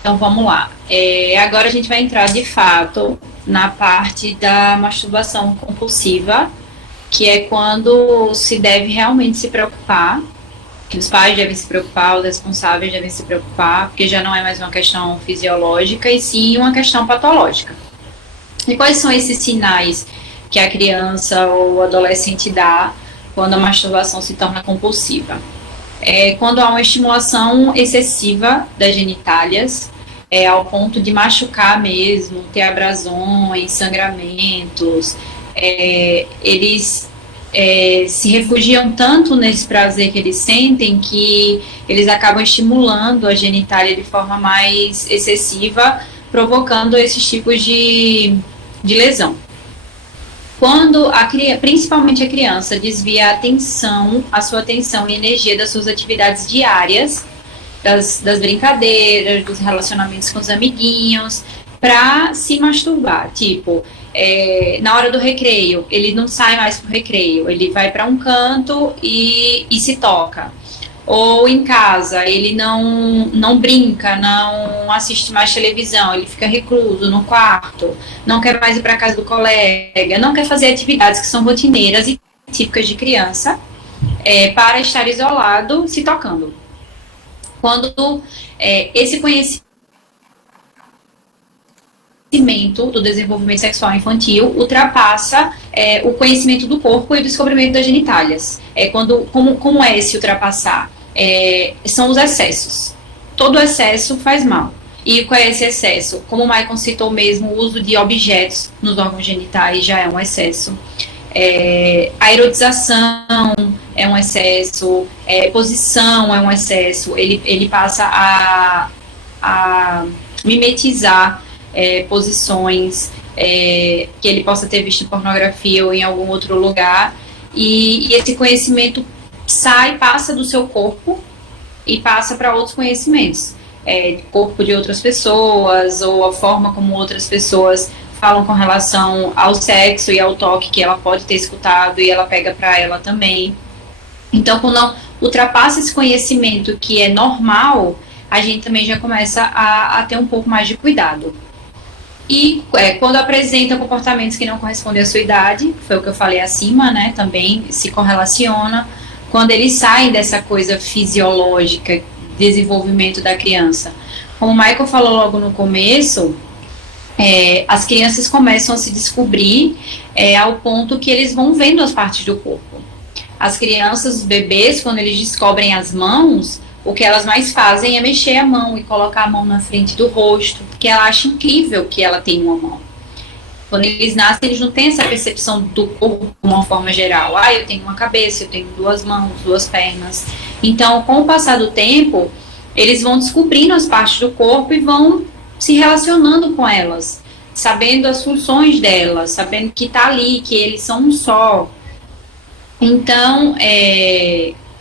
Então vamos lá. Agora a gente vai entrar de fato na parte da masturbação compulsiva, que é quando se deve realmente se preocupar, que os pais devem se preocupar, os responsáveis devem se preocupar, porque já não é mais uma questão fisiológica, e sim uma questão patológica. E quais são esses sinais que a criança ou o adolescente dá quando a masturbação se torna compulsiva? Quando há uma estimulação excessiva das genitálias, ao ponto de machucar mesmo, ter abrasões, sangramentos, eles se refugiam tanto nesse prazer que eles sentem que eles acabam estimulando a genitália de forma mais excessiva, provocando esses tipos de lesão. Quando principalmente a criança desvia a sua atenção e energia das suas atividades diárias, das brincadeiras, dos relacionamentos com os amiguinhos, para se masturbar. Tipo, na hora do recreio, ele não sai mais pro recreio, ele vai para um canto e se toca. Ou em casa, ele não brinca, não assiste mais televisão, ele fica recluso no quarto, não quer mais ir para casa do colega, não quer fazer atividades que são rotineiras e típicas de criança, para estar isolado, se tocando. Quando esse conhecimento do desenvolvimento sexual infantil ultrapassa o conhecimento do corpo e o descobrimento das genitálias. Como é esse ultrapassar? São os excessos. Todo excesso faz mal. E qual é esse excesso? Como o Michael citou mesmo, o uso de objetos nos órgãos genitais já é um excesso. A erotização é um excesso, posição é um excesso, ele passa a mimetizar posições que ele possa ter visto em pornografia ou em algum outro lugar, e esse conhecimento passa do seu corpo e passa para outros conhecimentos, corpo de outras pessoas, ou a forma como outras pessoas falam com relação ao sexo e ao toque que ela pode ter escutado e ela pega para ela também. Então, quando ultrapassa esse conhecimento que é normal, a gente também já começa a ter um pouco mais de cuidado. E quando apresenta comportamentos que não correspondem à sua idade, foi o que eu falei acima, né, também se correlaciona, quando eles saem dessa coisa fisiológica, desenvolvimento da criança. Como o Michael falou logo no começo, as crianças começam a se descobrir ao ponto que eles vão vendo as partes do corpo. As crianças, os bebês, quando eles descobrem as mãos, o que elas mais fazem é mexer a mão e colocar a mão na frente do rosto, porque ela acha incrível que ela tem uma mão. Quando eles nascem, eles não têm essa percepção do corpo de uma forma geral. Eu tenho uma cabeça, eu tenho duas mãos, duas pernas. Então, com o passar do tempo, eles vão descobrindo as partes do corpo e vão se relacionando com elas, sabendo as funções delas, sabendo que está ali, que eles são um só. Então,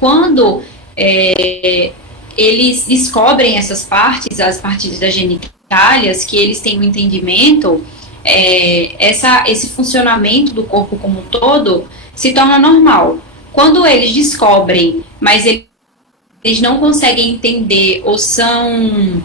quando eles descobrem essas partes, as partes das genitálias, que eles têm um entendimento, esse funcionamento do corpo como um todo se torna normal. Quando eles descobrem, mas eles não conseguem entender, ou são,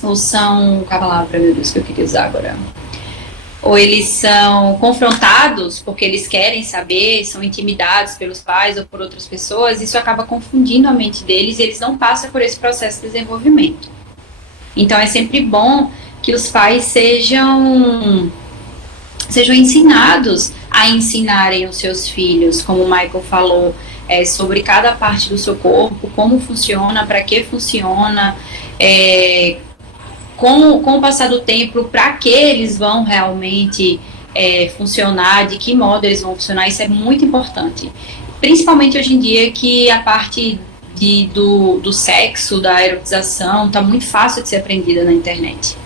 qual a palavra, meu Deus, que eu queria usar agora? Ou eles são confrontados porque eles querem saber, são intimidados pelos pais ou por outras pessoas, isso acaba confundindo a mente deles e eles não passam por esse processo de desenvolvimento. Então é sempre bom que os pais sejam ensinados a ensinarem os seus filhos, como o Michael falou, sobre cada parte do seu corpo, como funciona, para que funciona, com o passar do tempo, para que eles vão realmente funcionar, de que modo eles vão funcionar, isso é muito importante. Principalmente hoje em dia, que a parte do sexo, da erotização, está muito fácil de ser aprendida na internet.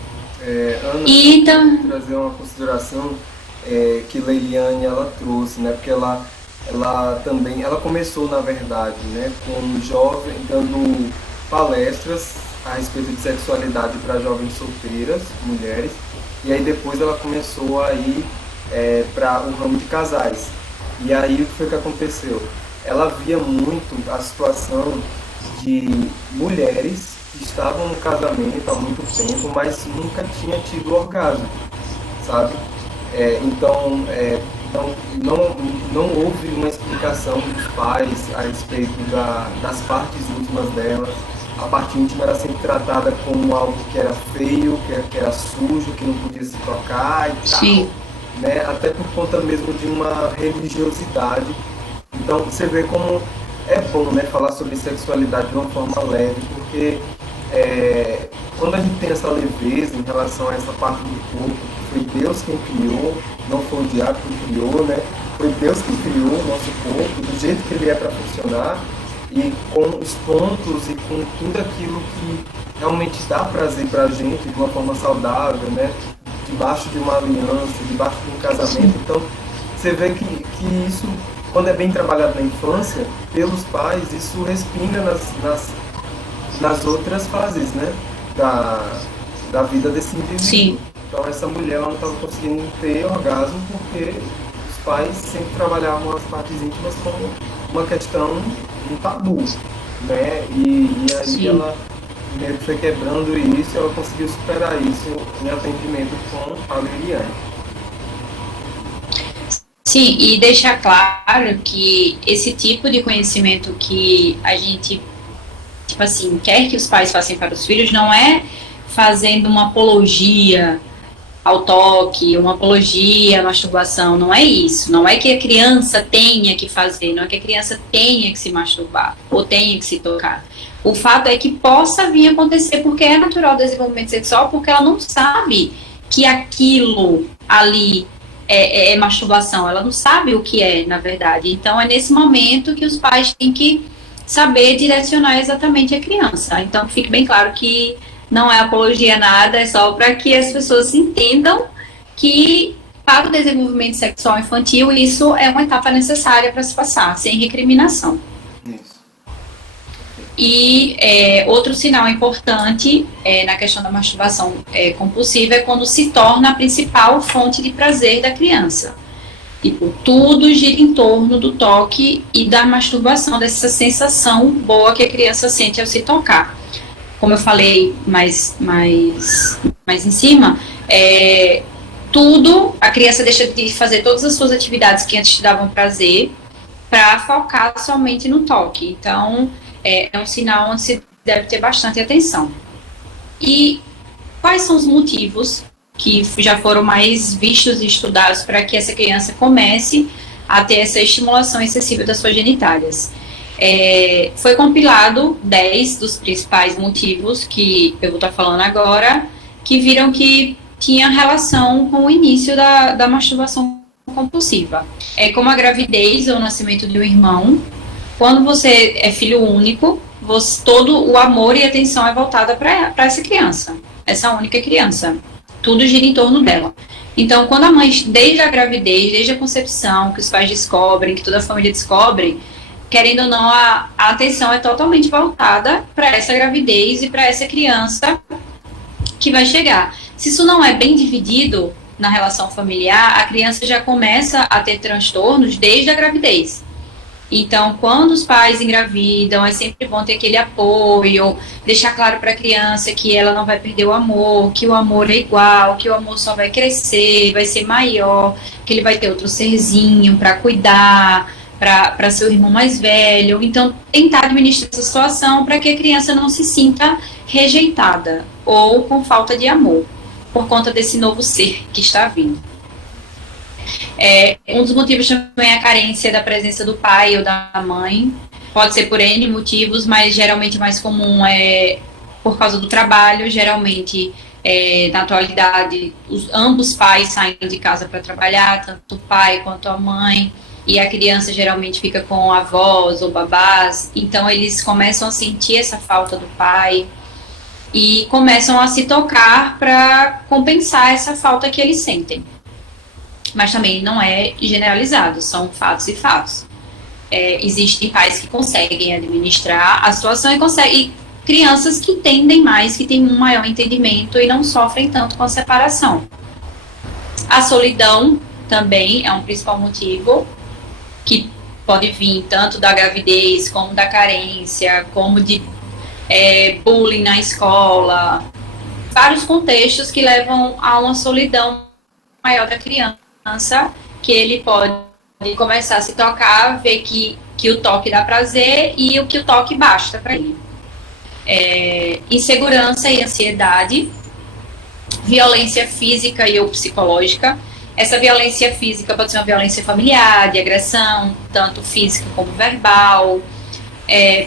Ana, então, trazer uma consideração que Leiliane ela trouxe, né? Porque ela também, ela começou, na verdade, né, como jovem, dando palestras a respeito de sexualidade para jovens solteiras, mulheres, e aí depois ela começou a ir para o ramo de casais. E aí o que foi que aconteceu? Ela via muito a situação de mulheres estavam no casamento há muito tempo, mas nunca tinha tido orgasmo, sabe? Então, não houve uma explicação dos pais a respeito das partes íntimas delas. A parte íntima era sempre tratada como algo que era feio, que era sujo, que não podia se tocar e tal. Sim. Né? Até por conta mesmo de uma religiosidade. Então você vê como é bom, né, falar sobre sexualidade de uma forma leve, porque quando a gente tem essa leveza em relação a essa parte do corpo, que foi Deus quem criou, não foi o diabo que criou, né? Foi Deus que criou o nosso corpo, do jeito que ele é para funcionar, e com os pontos e com tudo aquilo que realmente dá prazer para a gente de uma forma saudável, né? Debaixo de uma aliança, debaixo de um casamento. Então, você vê que isso, quando é bem trabalhado na infância, pelos pais, isso respinga nas outras fases, né? Da vida desse indivíduo. Sim. Então, essa mulher ela não estava conseguindo ter orgasmo porque os pais sempre trabalhavam as partes íntimas como uma questão, um tabu, né? E aí Sim. ela meio que foi quebrando isso e ela conseguiu superar isso em atendimento com a Liliane. Sim, e deixar claro que esse tipo de conhecimento que a gente, tipo assim, quer que os pais façam para os filhos não é fazendo uma apologia ao toque, uma apologia à masturbação, não é isso. Não é que a criança tenha que fazer, não é que a criança tenha que se masturbar ou tenha que se tocar. O fato é que possa vir a acontecer porque é natural o desenvolvimento sexual, porque ela não sabe que aquilo ali é masturbação, ela não sabe o que é, na verdade. Então, é nesse momento que os pais têm que saber direcionar exatamente a criança. Então, fique bem claro que não é apologia a nada, é só para que as pessoas entendam que, para o desenvolvimento sexual infantil, isso é uma etapa necessária para se passar, sem recriminação. Isso. E outro sinal importante na questão da masturbação compulsiva é quando se torna a principal fonte de prazer da criança. Tipo, tudo gira em torno do toque e da masturbação, dessa sensação boa que a criança sente ao se tocar. Como eu falei mais em cima, a criança deixa de fazer todas as suas atividades que antes te davam prazer para focar somente no toque. Então, é um sinal onde se deve ter bastante atenção. E quais são os motivos que já foram mais vistos e estudados para que essa criança comece a ter essa estimulação excessiva das suas genitálias? Foi compilado 10 dos principais motivos que eu vou estar falando agora, que viram que tinha relação com o início da masturbação compulsiva. Como a gravidez ou o nascimento de um irmão. Quando você é filho único, todo o amor e atenção é voltada para essa criança, essa única criança. Tudo gira em torno dela. Então, quando a mãe, desde a gravidez, desde a concepção, que os pais descobrem, que toda a família descobre, querendo ou não, a atenção é totalmente voltada para essa gravidez e para essa criança que vai chegar. Se isso não é bem dividido na relação familiar, a criança já começa a ter transtornos desde a gravidez. Então, quando os pais engravidam, é sempre bom ter aquele apoio, deixar claro para a criança que ela não vai perder o amor, que o amor é igual, que o amor só vai crescer, vai ser maior, que ele vai ter outro serzinho para cuidar, para seu irmão mais velho. Então, tentar administrar essa situação para que a criança não se sinta rejeitada ou com falta de amor, por conta desse novo ser que está vindo. Um dos motivos também é a carência da presença do pai ou da mãe. Pode ser por N motivos, mas geralmente o mais comum é por causa do trabalho. Geralmente, na atualidade, ambos pais saem de casa para trabalhar, tanto o pai quanto a mãe, e a criança geralmente fica com avós ou babás. Então, eles começam a sentir essa falta do pai e começam a se tocar para compensar essa falta que eles sentem. Mas também não é generalizado, são fatos e fatos. Existem pais que conseguem administrar a situação e crianças que entendem mais, que têm um maior entendimento e não sofrem tanto com a separação. A solidão também é um principal motivo, que pode vir tanto da gravidez, como da carência, como de bullying na escola, vários contextos que levam a uma solidão maior da criança, que ele pode começar a se tocar, ver que o toque dá prazer e o que o toque basta para ele. Insegurança e ansiedade, violência física e ou psicológica. Essa violência física pode ser uma violência familiar, de agressão, tanto física como verbal.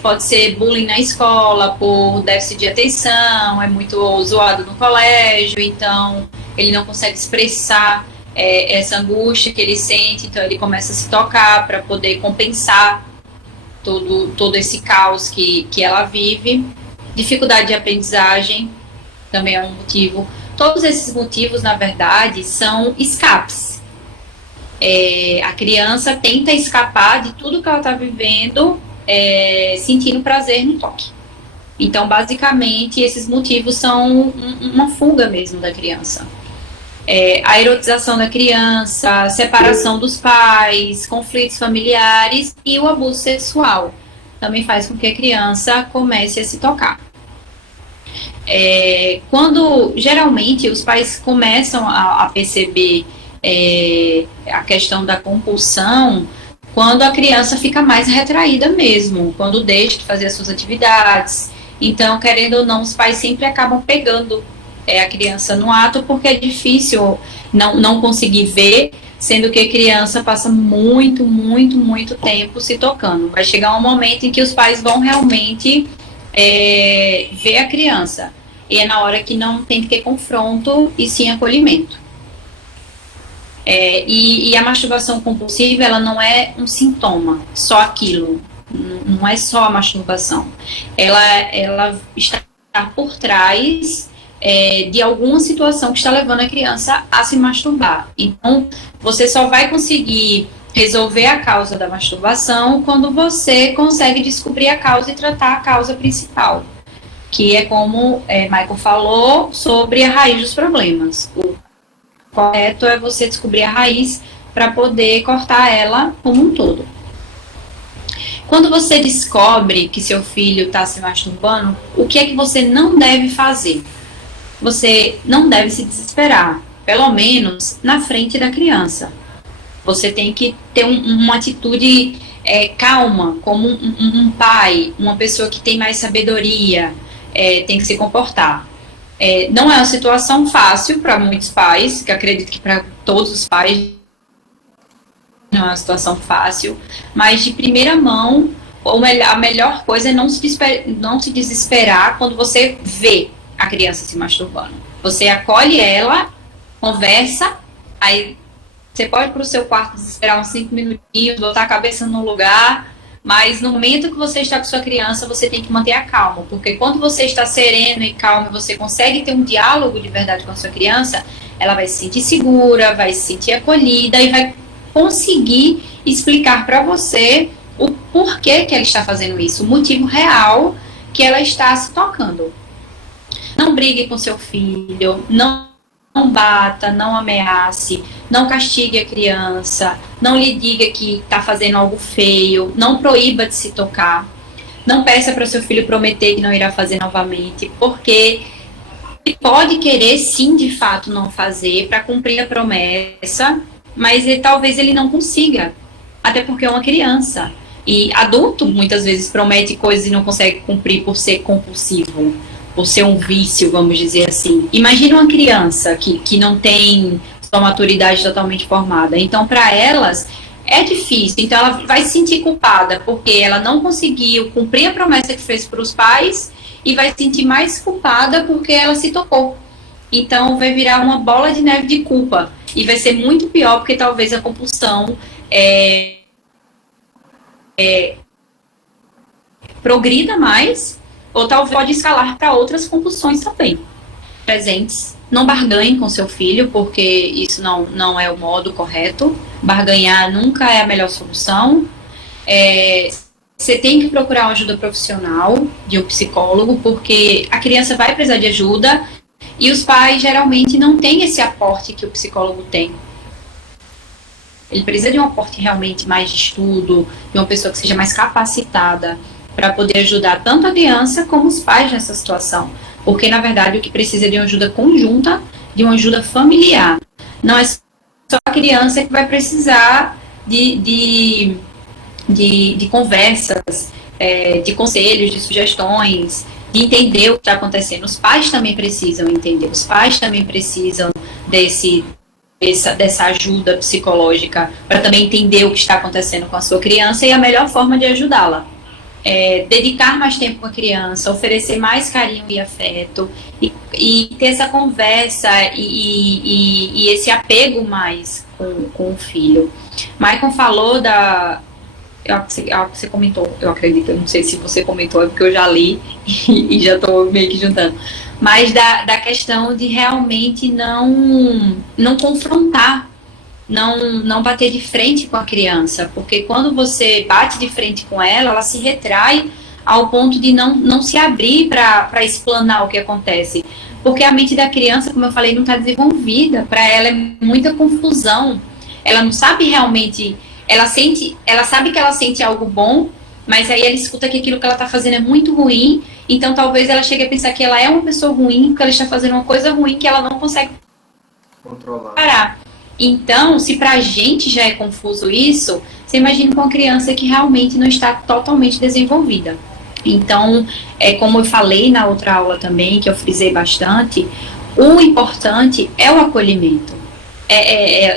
Pode ser bullying na escola por déficit de atenção, é muito zoado no colégio, então ele não consegue expressar essa angústia que ele sente, então ele começa a se tocar para poder compensar todo esse caos que ela vive. Dificuldade de aprendizagem também é um motivo. Todos esses motivos, na verdade, são escapes. A criança tenta escapar de tudo que ela está vivendo, sentindo prazer no toque. Então, basicamente, esses motivos são uma fuga mesmo da criança. A erotização da criança, separação dos pais, conflitos familiares e o abuso sexual também faz com que a criança comece a se tocar. Quando, geralmente, os pais começam a perceber a questão da compulsão, quando a criança fica mais retraída mesmo, quando deixa de fazer as suas atividades. Então, querendo ou não, os pais sempre acabam pegando a criança no ato, porque é difícil não conseguir ver, sendo que a criança passa muito, muito, muito tempo se tocando. Vai chegar um momento em que os pais vão realmente ver a criança. E é na hora que não tem que ter confronto e sim acolhimento. E a masturbação compulsiva, ela não é um sintoma, só aquilo. Não é só a masturbação. Ela está por trás de alguma situação que está levando a criança a se masturbar. Então, você só vai conseguir resolver a causa da masturbação quando você consegue descobrir a causa e tratar a causa principal, que é como Michael falou, sobre a raiz dos problemas. O correto é você descobrir a raiz para poder cortar ela como um todo. Quando você descobre que seu filho está se masturbando, o que é que você não deve fazer? Você não deve se desesperar, pelo menos na frente da criança. Você tem que ter uma atitude calma, como um pai, uma pessoa que tem mais sabedoria, tem que se comportar. Não é uma situação fácil para muitos pais, que acredito que para todos os pais não é uma situação fácil, mas de primeira mão, a melhor coisa é não se desesperar quando você vê a criança se masturbando. Você acolhe ela, conversa, aí você pode ir para o seu quarto desesperar uns 5 minutinhos, botar a cabeça no lugar, mas no momento que você está com sua criança, você tem que manter a calma, porque quando você está sereno e calmo, você consegue ter um diálogo de verdade com a sua criança, ela vai se sentir segura, vai se sentir acolhida e vai conseguir explicar para você o porquê que ela está fazendo isso, o motivo real que ela está se tocando. Não brigue com seu filho, não bata, não ameace, não castigue a criança, não lhe diga que está fazendo algo feio, não proíba de se tocar, não peça para o seu filho prometer que não irá fazer novamente, porque ele pode querer sim, de fato, não fazer para cumprir a promessa, mas talvez ele não consiga, até porque é uma criança. E adulto, muitas vezes, promete coisas e não consegue cumprir por ser compulsivo, por ser um vício, vamos dizer assim. Imagina uma criança que não tem sua maturidade totalmente formada. Então, para elas, é difícil. Então, ela vai se sentir culpada, porque ela não conseguiu cumprir a promessa que fez para os pais e vai se sentir mais culpada porque ela se tocou. Então, vai virar uma bola de neve de culpa. E vai ser muito pior, porque talvez a compulsão progrida mais, ou talvez pode escalar para outras compulsões também presentes. Não barganhe com seu filho, porque isso não é o modo correto. Barganhar nunca é a melhor solução. Você tem que procurar uma ajuda profissional, de um psicólogo, porque a criança vai precisar de ajuda e os pais geralmente não têm esse aporte que o psicólogo tem. Ele precisa de um aporte realmente mais de estudo, de uma pessoa que seja mais capacitada para poder ajudar tanto a criança como os pais nessa situação. Porque, na verdade, o que precisa é de uma ajuda conjunta, de uma ajuda familiar. Não é só a criança que vai precisar de conversas, de conselhos, de sugestões, de entender o que está acontecendo. Os pais também precisam entender, os pais também precisam dessa ajuda psicológica para também entender o que está acontecendo com a sua criança e a melhor forma de ajudá-la. Dedicar mais tempo com a criança, oferecer mais carinho e afeto e ter essa conversa e esse apego mais com o filho. Maicon falou algo que você comentou, eu acredito, eu não sei se você comentou, é porque eu já li e já estou meio que juntando, mas da questão de realmente não confrontar, não bater de frente com a criança, porque quando você bate de frente com ela se retrai ao ponto de não se abrir para explanar o que acontece, porque a mente da criança, como eu falei, não está desenvolvida, para ela é muita confusão, ela não sabe realmente, ela sabe que ela sente algo bom, mas aí ela escuta que aquilo que ela está fazendo é muito ruim, então talvez ela chegue a pensar que ela é uma pessoa ruim, porque ela está fazendo uma coisa ruim que ela não consegue controlar. Parar. Então, se pra gente já é confuso isso, você imagina com uma criança que realmente não está totalmente desenvolvida. Então, como eu falei na outra aula também, que eu frisei bastante, o importante é o acolhimento.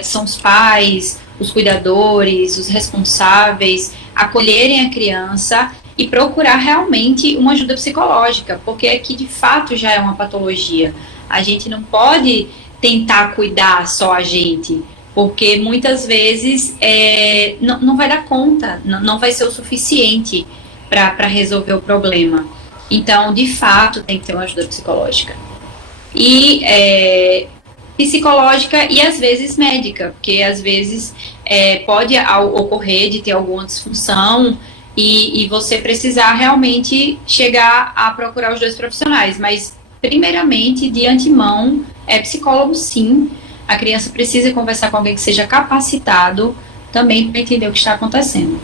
São os pais, os cuidadores, os responsáveis, acolherem a criança e procurar realmente uma ajuda psicológica, porque aqui de fato já é uma patologia. A gente não pode tentar cuidar só a gente, porque muitas vezes não vai dar conta, não vai ser o suficiente para resolver o problema. Então, de fato, tem que ter uma ajuda psicológica. E psicológica e às vezes médica, porque às vezes pode ocorrer de ter alguma disfunção e você precisar realmente chegar a procurar os dois profissionais, mas primeiramente, de antemão, psicólogo sim, a criança precisa conversar com alguém que seja capacitado também para entender o que está acontecendo.